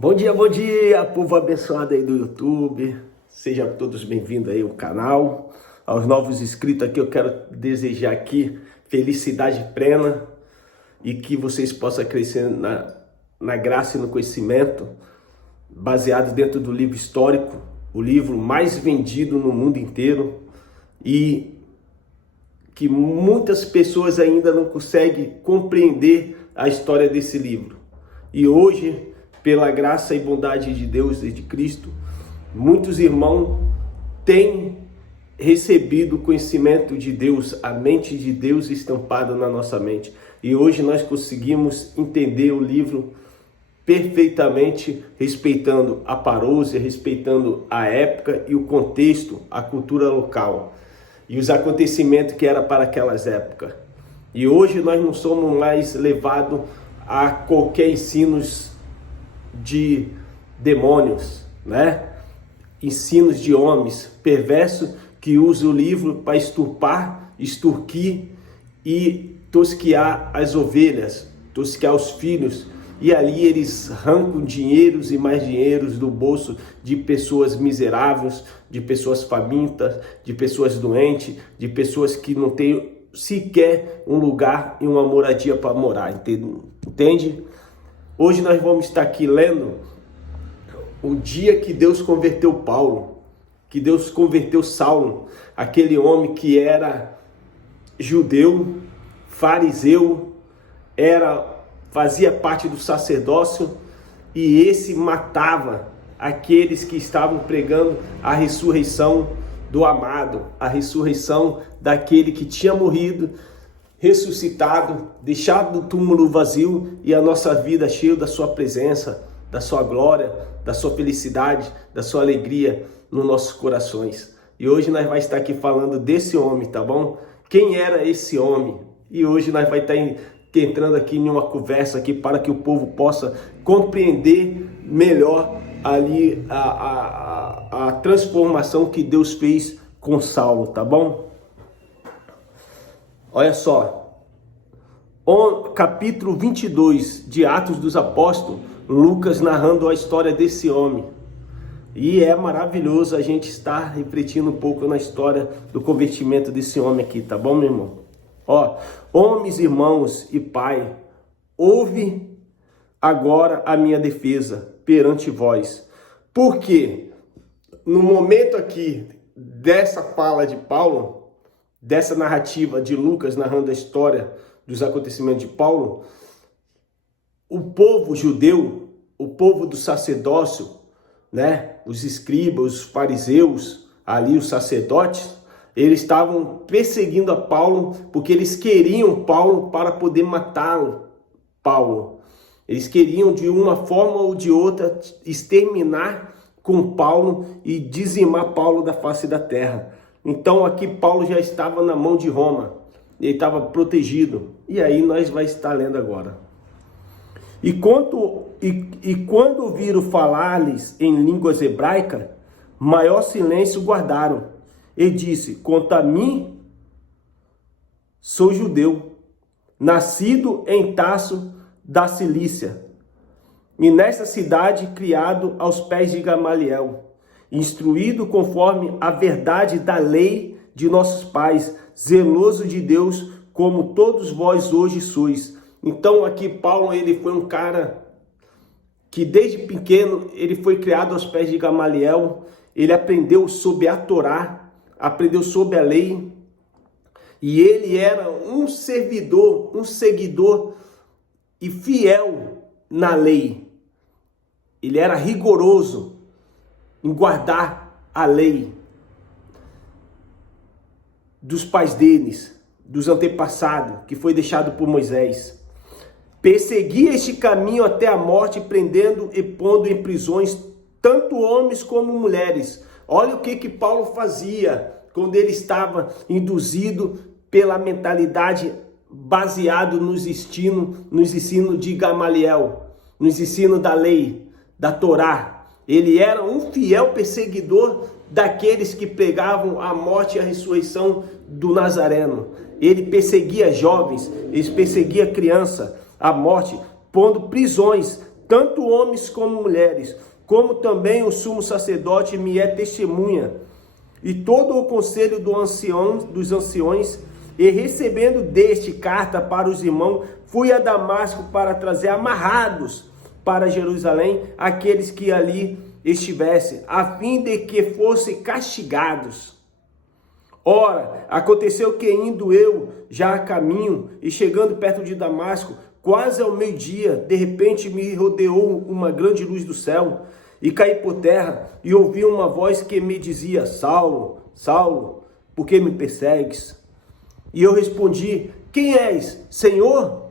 Bom dia, povo abençoado aí do YouTube. Sejam todos bem-vindos aí ao canal. Aos novos inscritos aqui, eu quero desejar aqui felicidade plena e que vocês possam crescer na graça e no conhecimento, baseado dentro do livro histórico, o livro mais vendido no mundo inteiro, e que muitas pessoas ainda não conseguem compreender a história desse livro. E hoje, pela graça e bondade de Deus e de Cristo, muitos irmãos têm recebido o conhecimento de Deus, a mente de Deus estampada na nossa mente. E hoje nós conseguimos entender o livro perfeitamente, respeitando a parousia, respeitando a época e o contexto, a cultura local e os acontecimentos que era para aquelas épocas. E hoje nós não somos mais levados a qualquer ensinos de demônios, né? Ensinos de homens perversos que usam o livro para extorquir e tosquear as ovelhas, tosquear os filhos, e ali eles arrancam dinheiros e mais dinheiros do bolso de pessoas miseráveis, de pessoas famintas, de pessoas doentes, de pessoas que não têm sequer um lugar e uma moradia para morar, entende? Hoje nós vamos estar aqui lendo o dia que Deus converteu Paulo, que Deus converteu Saulo, aquele homem que era judeu, fariseu, fazia parte do sacerdócio, e esse matava aqueles que estavam pregando a ressurreição do amado, a ressurreição daquele que tinha morrido, ressuscitado, deixado o túmulo vazio e a nossa vida cheia da sua presença, da sua glória, da sua felicidade, da sua alegria nos nossos corações. E hoje nós vamos estar aqui falando desse homem, tá bom? Quem era esse homem? E hoje nós vamos estar entrando aqui em uma conversa aqui para que o povo possa compreender melhor ali a transformação que Deus fez com Saulo, tá bom? Olha só, capítulo 22 de Atos dos Apóstolos, Lucas narrando a história desse homem. E é maravilhoso a gente estar refletindo um pouco na história do convertimento desse homem aqui, tá bom, meu irmão? Ó, homens, irmãos e pai, ouve agora a minha defesa perante vós. Porque no momento aqui dessa fala de Paulo, dessa narrativa de Lucas narrando a história dos acontecimentos de Paulo, o povo judeu, o povo do sacerdócio, né, os escribas, os fariseus, ali os sacerdotes, eles estavam perseguindo a Paulo porque eles queriam Paulo para poder matar Paulo. Eles queriam de uma forma ou de outra exterminar com Paulo e dizimar Paulo da face da terra. Então aqui Paulo já estava na mão de Roma, ele estava protegido. E aí nós vamos estar lendo agora. E quando ouviram falar-lhes em línguas hebraicas, maior silêncio guardaram. E disse: quanto a mim, sou judeu, nascido em Tarso da Cilícia, e nesta cidade criado aos pés de Gamaliel, instruído conforme a verdade da lei de nossos pais, zeloso de Deus, como todos vós hoje sois. Então aqui Paulo, ele foi um cara que desde pequeno, ele foi criado aos pés de Gamaliel, ele aprendeu sobre a Torá, aprendeu sobre a lei, e ele era um servidor, um seguidor e fiel na lei. Ele era rigoroso em guardar a lei dos pais deles, dos antepassados, que foi deixado por Moisés. Perseguia este caminho até a morte, prendendo e pondo em prisões tanto homens como mulheres. Olha o que Paulo fazia quando ele estava induzido pela mentalidade baseado nos ensinos de Gamaliel, nos ensinos da lei, da Torá. Ele era um fiel perseguidor daqueles que pregavam a morte e a ressurreição do Nazareno. Ele perseguia jovens, ele perseguia criança, a morte, pondo prisões tanto homens como mulheres, como também o sumo sacerdote me é testemunha, e todo o conselho dos anciões, e recebendo deste carta para os irmãos, fui a Damasco para trazer amarrados para Jerusalém aqueles que ali estivessem, a fim de que fossem castigados. Ora, aconteceu que indo eu já a caminho e chegando perto de Damasco, quase ao meio-dia, de repente me rodeou uma grande luz do céu e caí por terra e ouvi uma voz que me dizia: Saulo, Saulo, por que me persegues? E eu respondi: quem és, Senhor?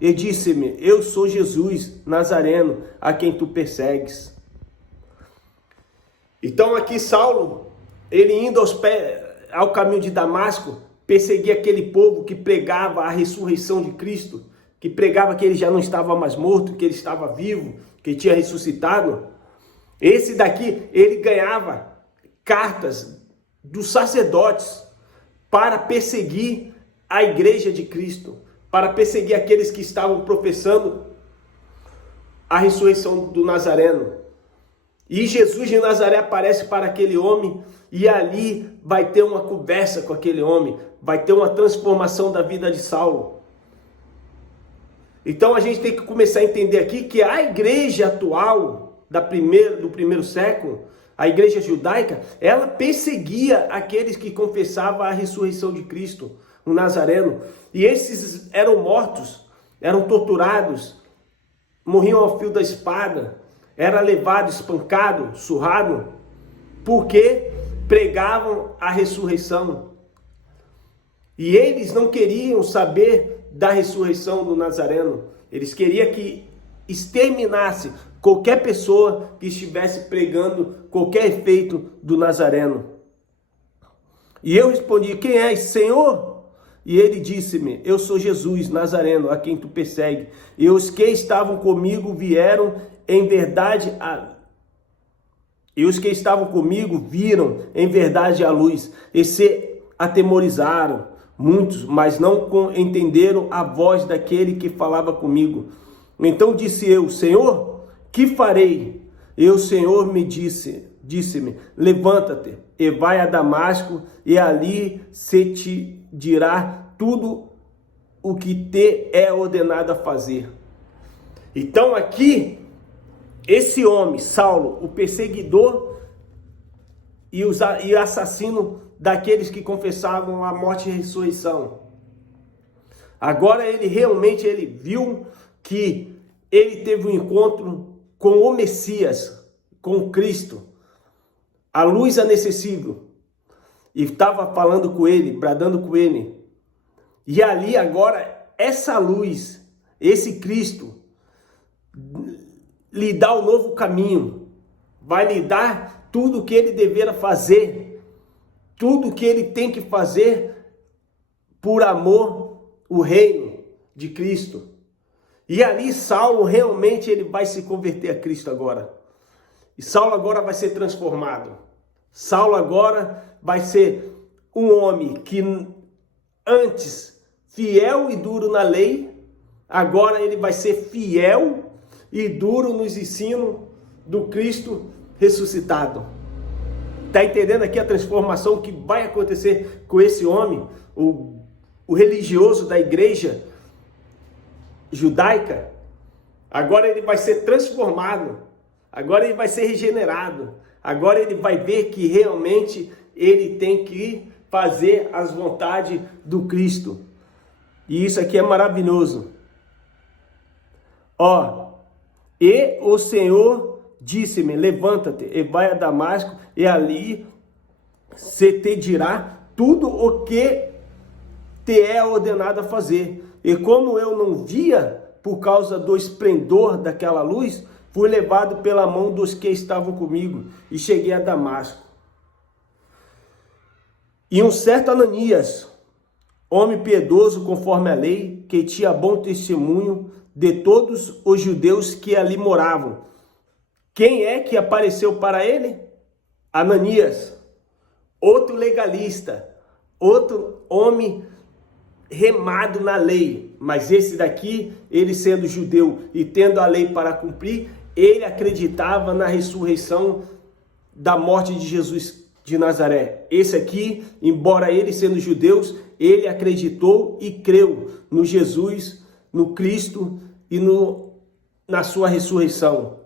E disse-me: eu sou Jesus Nazareno, a quem tu persegues. Então aqui Saulo, ele indo ao caminho de Damasco, perseguia aquele povo que pregava a ressurreição de Cristo, que pregava que ele já não estava mais morto, que ele estava vivo, que tinha ressuscitado. Esse daqui, ele ganhava cartas dos sacerdotes para perseguir a igreja de Cristo, para perseguir aqueles que estavam professando a ressurreição do Nazareno. E Jesus de Nazaré aparece para aquele homem e ali vai ter uma conversa com aquele homem, vai ter uma transformação da vida de Saulo. Então a gente tem que começar a entender aqui que a igreja atual do primeiro século, a igreja judaica, ela perseguia aqueles que confessavam a ressurreição de Cristo, o Nazareno. E esses eram mortos, eram torturados, morriam ao fio da espada, era levado, espancado, surrado, porque pregavam a ressurreição. E eles não queriam saber da ressurreição do Nazareno. Eles queriam que exterminasse qualquer pessoa que estivesse pregando qualquer efeito do Nazareno. E eu respondi: quem és, Senhor? E ele disse-me: eu sou Jesus Nazareno, a quem tu persegue. E os que estavam comigo viram em verdade viram em verdade a luz, e se atemorizaram muitos, mas não entenderam a voz daquele que falava comigo. Então disse eu: Senhor, que farei? E o Senhor me disse-me: levanta-te e vai a Damasco, e ali se te dirá tudo o que te é ordenado a fazer. Então aqui, esse homem, Saulo, o perseguidor e assassino daqueles que confessavam a morte e a ressurreição. Agora ele realmente viu que ele teve um encontro com o Messias, com Cristo, a luz inacessível, e estava falando com ele, bradando com ele. E ali agora, essa luz, esse Cristo, lhe dá um novo caminho, vai lhe dar tudo o que ele deverá fazer, tudo o que ele tem que fazer por amor o reino de Cristo. E ali Saulo realmente ele vai se converter a Cristo agora. E Saulo agora vai ser transformado. Saulo agora vai ser um homem que antes fiel e duro na lei, agora ele vai ser fiel e duro nos ensinos do Cristo ressuscitado. Está entendendo aqui a transformação que vai acontecer com esse homem, o religioso da igreja judaica? Agora ele vai ser transformado, agora ele vai ser regenerado, agora ele vai ver que realmente ele tem que fazer as vontades do Cristo. E isso aqui é maravilhoso. E o Senhor disse-me: levanta-te e vai a Damasco, e ali se te dirá tudo o que te é ordenado a fazer. E como eu não via por causa do esplendor daquela luz, fui levado pela mão dos que estavam comigo e cheguei a Damasco. E um certo Ananias, homem piedoso conforme a lei, que tinha bom testemunho de todos os judeus que ali moravam. Quem é que apareceu para ele? Ananias, outro legalista, outro homem remado na lei, Mas esse daqui, ele sendo judeu e tendo a lei para cumprir, ele acreditava na ressurreição da morte de Jesus de Nazaré. Esse aqui, embora ele sendo judeu, ele acreditou e creu no Jesus, no Cristo e na sua ressurreição.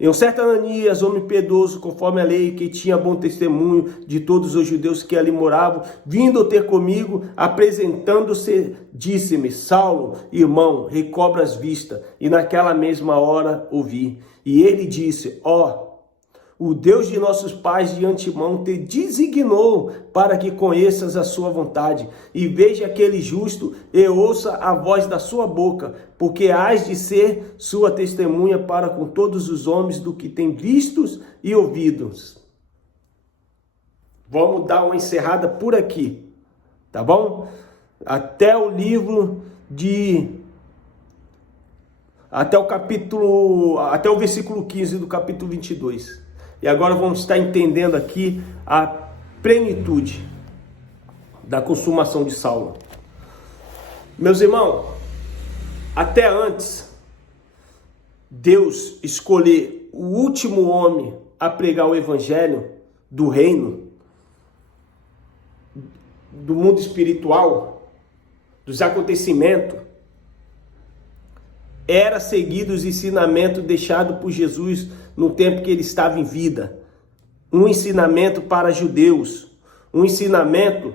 Em um certo Ananias, homem piedoso, conforme a lei, que tinha bom testemunho de todos os judeus que ali moravam, vindo ter comigo, apresentando-se, disse-me: Saulo, irmão, recobra as vistas. E naquela mesma hora ouvi. E ele disse: ó, o Deus de nossos pais de antemão te designou para que conheças a sua vontade e veja aquele justo e ouça a voz da sua boca, porque hás de ser sua testemunha para com todos os homens do que tem vistos e ouvidos. Vamos dar uma encerrada por aqui, tá bom? Até o versículo 15 do capítulo 22. E agora vamos estar entendendo aqui a plenitude da consumação de Saulo. Meus irmãos, até antes, Deus escolher o último homem a pregar o evangelho do reino, do mundo espiritual, dos acontecimentos, era seguido os ensinamentos deixados por Jesus no tempo que ele estava em vida. Um ensinamento para judeus, um ensinamento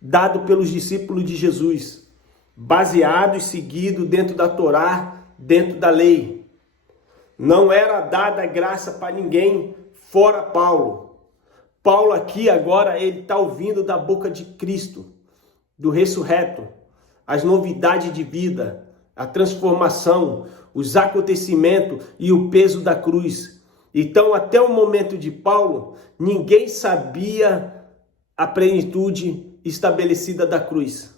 dado pelos discípulos de Jesus, baseado e seguido dentro da Torá, dentro da lei. Não era dada graça para ninguém fora Paulo. Paulo aqui agora ele está ouvindo da boca de Cristo, do ressurreto, as novidades de vida, a transformação, os acontecimentos e o peso da cruz. Então, até o momento de Paulo, ninguém sabia a plenitude estabelecida da cruz.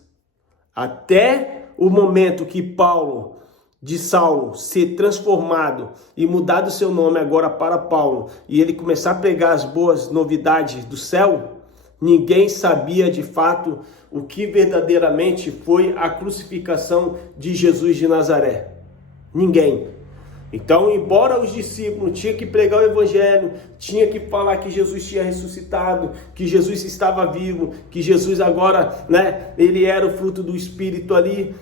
Até o momento que Saulo ser transformado e mudado seu nome agora para Paulo, e ele começar a pregar as boas novidades do céu, ninguém sabia de fato o que verdadeiramente foi a crucificação de Jesus de Nazaré. Ninguém. Então, embora os discípulos tinham que pregar o evangelho, tinha que falar que Jesus tinha ressuscitado, que Jesus estava vivo, que Jesus agora, ele era o fruto do Espírito ali,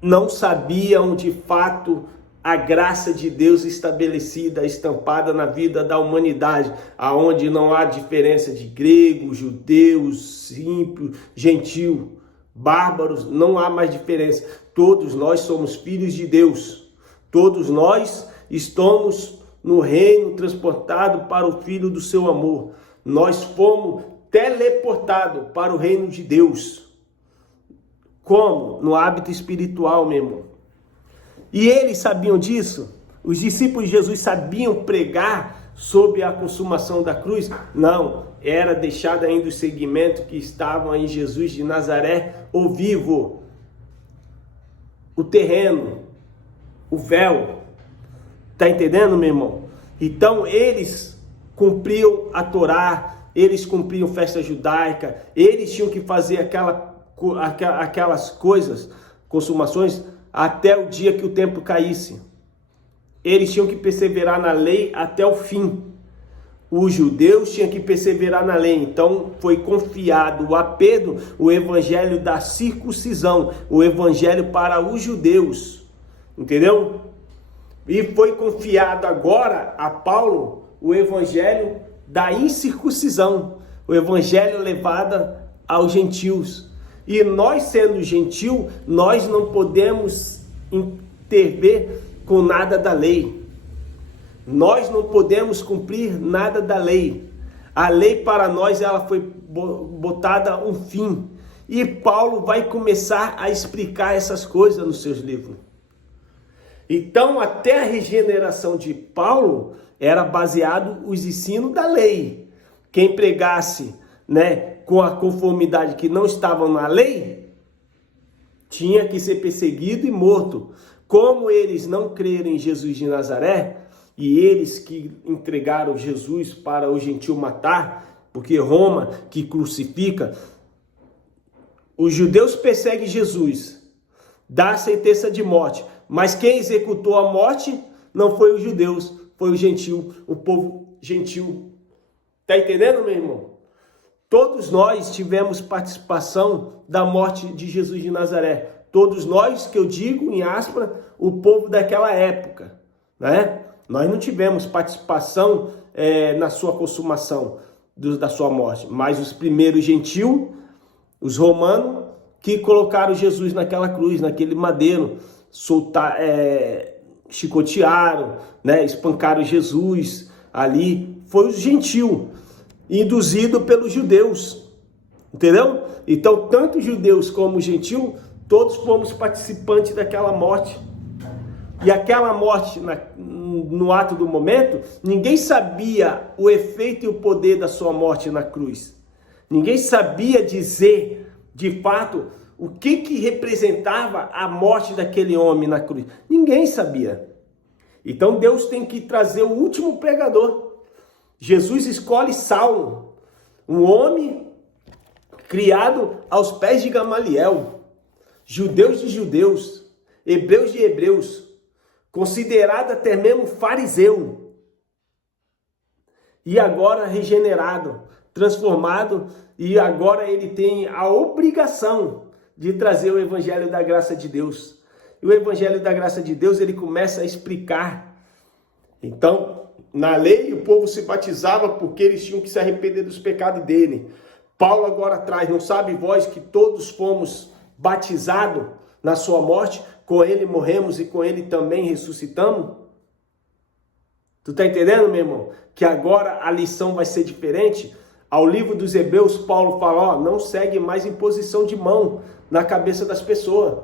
não sabiam de fato a graça de Deus estabelecida, estampada na vida da humanidade, aonde não há diferença de grego, judeu, simples, gentil, bárbaros, não há mais diferença. Todos nós somos filhos de Deus. Todos nós estamos no reino transportados para o Filho do seu amor. Nós fomos teleportados para o reino de Deus. Como? No hábito espiritual, meu irmão. E eles sabiam disso? Os discípulos de Jesus sabiam pregar sobre a consumação da cruz? Não, era deixado ainda o segmento que estavam em Jesus de Nazaré, o vivo, o terreno, o véu. Tá entendendo, meu irmão? Então eles cumpriam a Torá, eles cumpriam festa judaica, eles tinham que fazer aquelas coisas, consumações, até o dia que o templo caísse. Eles tinham que perseverar na lei até o fim. Os judeus tinham que perseverar na lei. Então foi confiado a Pedro o evangelho da circuncisão, o evangelho para os judeus. Entendeu? E foi confiado agora a Paulo o evangelho da incircuncisão, o evangelho levado aos gentios. E nós, sendo gentil, nós não podemos intervir com nada da lei. Nós não podemos cumprir nada da lei. A lei para nós, ela foi botada um fim. E Paulo vai começar a explicar essas coisas nos seus livros. Então, até a regeneração de Paulo era baseado os ensinos da lei. Quem pregasse, com a conformidade que não estavam na lei, tinha que ser perseguido e morto. Como eles não creram em Jesus de Nazaré, e eles que entregaram Jesus para o gentil matar, porque Roma que crucifica, os judeus perseguem Jesus, dá a sentença de morte, mas quem executou a morte não foi os judeus, foi o gentil, o povo gentil. Tá entendendo, meu irmão? Todos nós tivemos participação da morte de Jesus de Nazaré. Todos nós, que eu digo em aspas, o povo daquela época, né? Nós não tivemos participação na sua consumação da sua morte, mas os primeiros gentios, os romanos, que colocaram Jesus naquela cruz, naquele madeiro, chicotearam, né? Espancaram Jesus ali, foi os gentios, induzido pelos judeus, entendeu? Então, tanto judeus como gentil, todos fomos participantes daquela morte. E aquela morte, no ato do momento, ninguém sabia o efeito e o poder da sua morte na cruz. Ninguém sabia dizer, de fato, o que representava a morte daquele homem na cruz. Ninguém sabia. Então Deus tem que trazer o último pregador. Jesus escolhe Saulo, um homem criado aos pés de Gamaliel, judeus de judeus, hebreus de hebreus, considerado até mesmo fariseu, e agora regenerado, transformado, e agora ele tem a obrigação de trazer o evangelho da graça de Deus. E o evangelho da graça de Deus, ele começa a explicar. Então, na lei, o povo se batizava porque eles tinham que se arrepender dos pecados dele. Paulo agora traz, não sabe vós que todos fomos batizados na sua morte? Com ele morremos e com ele também ressuscitamos? Tu tá entendendo, meu irmão? Que agora a lição vai ser diferente. Ao livro dos Hebreus, Paulo fala, não segue mais imposição de mão na cabeça das pessoas.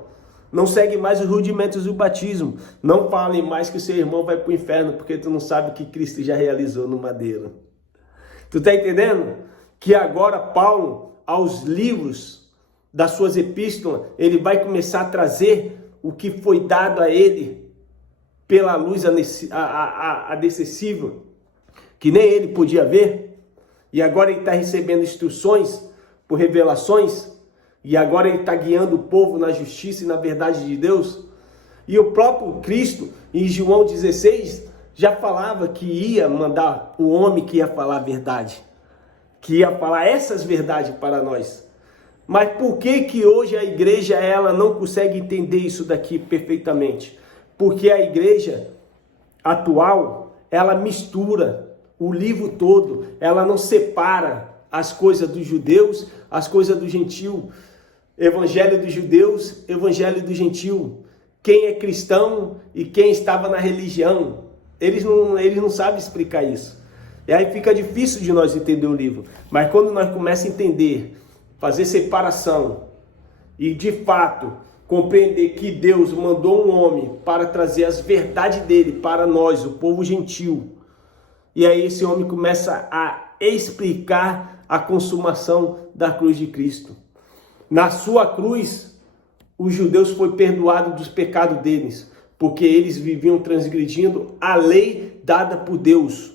Não segue mais os rudimentos do batismo. Não fale mais que o seu irmão vai para o inferno, porque tu não sabe o que Cristo já realizou no madeiro. Tu tá entendendo? Que agora Paulo, aos livros das suas epístolas, ele vai começar a trazer o que foi dado a ele pela luz acessível, que nem ele podia ver. E agora ele está recebendo instruções por revelações. E agora ele está guiando o povo na justiça e na verdade de Deus. E o próprio Cristo, em João 16, já falava que ia mandar o homem que ia falar a verdade. Que ia falar essas verdades para nós. Mas por que hoje a igreja ela não consegue entender isso daqui perfeitamente? Porque a igreja atual, ela mistura o livro todo. Ela não separa as coisas dos judeus, as coisas do gentil. Evangelho dos judeus, evangelho do gentil. Quem é cristão e quem estava na religião. Eles não sabem explicar isso. E aí fica difícil de nós entender o livro. Mas quando nós começamos a entender, fazer separação e de fato compreender que Deus mandou um homem para trazer as verdades dele para nós, o povo gentil. E aí esse homem começa a explicar a consumação da cruz de Cristo. Na sua cruz, os judeus foram perdoados dos pecados deles, porque eles viviam transgredindo a lei dada por Deus.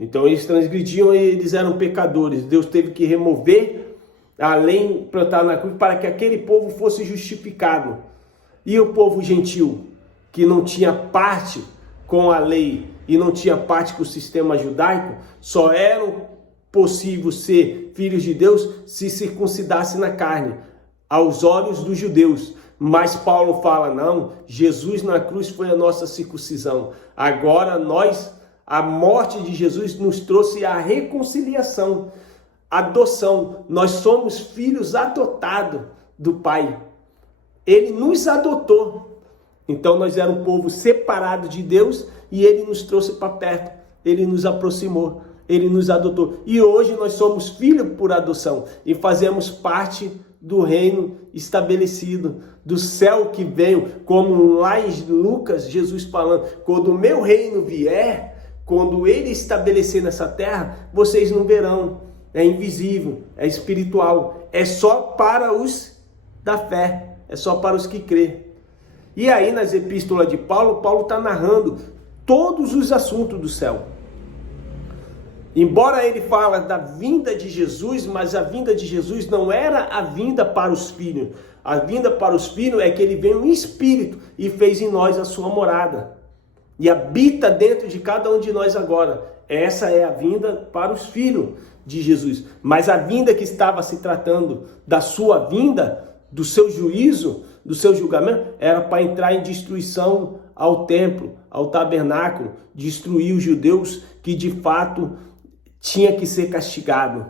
Então eles transgrediam e eles eram pecadores. Deus teve que remover a lei implantada na cruz para que aquele povo fosse justificado. E o povo gentil, que não tinha parte com a lei e não tinha parte com o sistema judaico, só eram possível ser filhos de Deus se circuncidasse na carne, aos olhos dos judeus. Mas Paulo fala, não, Jesus na cruz foi a nossa circuncisão. Agora a morte de Jesus nos trouxe a reconciliação, adoção. Nós somos filhos adotados do Pai. Ele nos adotou. Então nós éramos um povo separado de Deus e ele nos trouxe para perto. Ele nos aproximou. Ele nos adotou. E hoje nós somos filhos por adoção. E fazemos parte do reino estabelecido. Do céu que veio. Como lá em Lucas, Jesus falando. Quando o meu reino vier, quando ele estabelecer nessa terra, vocês não verão. É invisível, é espiritual. É só para os da fé. É só para os que crê. E aí nas epístolas de Paulo, Paulo está narrando todos os assuntos do céu. Embora ele fala da vinda de Jesus, mas a vinda de Jesus não era a vinda para os filhos. A vinda para os filhos é que ele veio em espírito e fez em nós a sua morada. E habita dentro de cada um de nós agora. Essa é a vinda para os filhos de Jesus. Mas a vinda que estava se tratando da sua vinda, do seu juízo, do seu julgamento, era para entrar em destruição ao templo, ao tabernáculo, destruir os judeus que de fato tinha que ser castigado.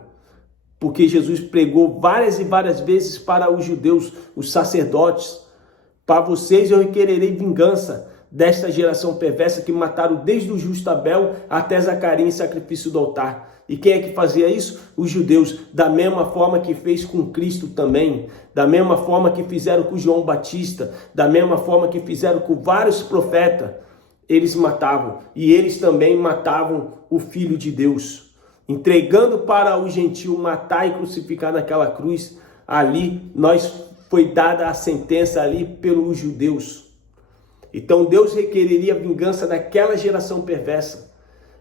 Porque Jesus pregou várias e várias vezes para os judeus, os sacerdotes: para vocês eu requererei vingança desta geração perversa que mataram desde o justo Abel até Zacarias em sacrifício do altar. E quem é que fazia isso? Os judeus, da mesma forma que fez com Cristo também, da mesma forma que fizeram com João Batista, da mesma forma que fizeram com vários profetas. Eles matavam, e eles também matavam o Filho de Deus, entregando para o gentio matar e crucificar naquela cruz. Ali foi dada a sentença ali pelos judeus. Então Deus requereria vingança daquela geração perversa.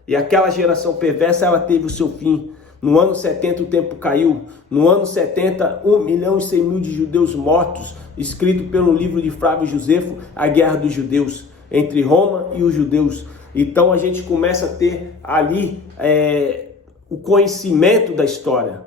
E aquela geração perversa, ela teve o seu fim. No ano 70 o tempo caiu. No ano 70, 1.100.000 de judeus mortos, escrito pelo livro de Flávio Josefo, a Guerra dos Judeus, entre Roma e os judeus. Então a gente começa a ter ali o conhecimento da história.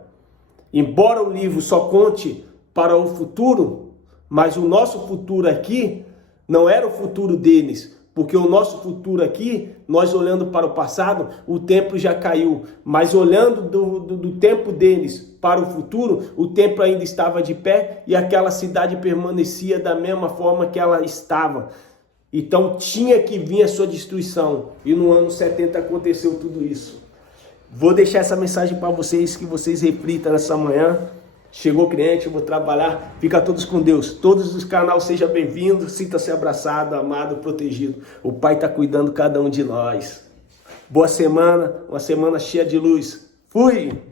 Embora o livro só conte para o futuro, mas o nosso futuro aqui não era o futuro deles, porque o nosso futuro aqui, nós olhando para o passado, o templo já caiu, mas olhando do tempo deles para o futuro, o templo ainda estava de pé e aquela cidade permanecia da mesma forma que ela estava. Então tinha que vir a sua destruição, e no ano 70 aconteceu tudo isso. Vou deixar essa mensagem para vocês, que vocês reflitam nessa manhã. Chegou cliente, eu vou trabalhar. Fica todos com Deus. Todos os canais sejam bem-vindos. Sinta-se abraçado, amado, protegido. O Pai está cuidando de cada um de nós. Boa semana, uma semana cheia de luz. Fui!